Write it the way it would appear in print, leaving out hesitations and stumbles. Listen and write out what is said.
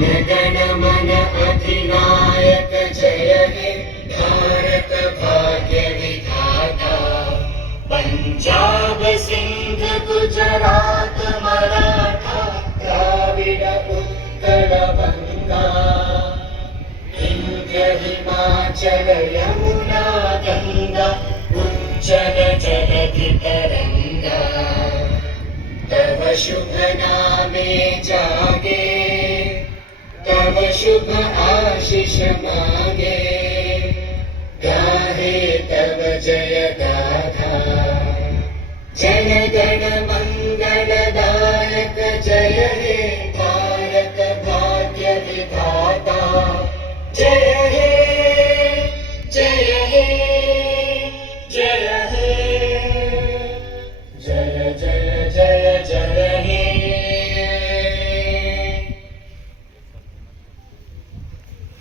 गण मन अधिनायक जय हे भारत भाग्य विधाता। पंजाब सिंध गुजरात मराठा द्राविड उत्कल बंगा विंध्य हिमाचल यमुना गंगा उज्जल जलधि तरंगा। तव शुभ नामे जागे तव शुभ आशीष मांगे गाहे तव जय गाथा। जन गण मंगलदायक जय हे भारत भाग्य विधाता। जय हे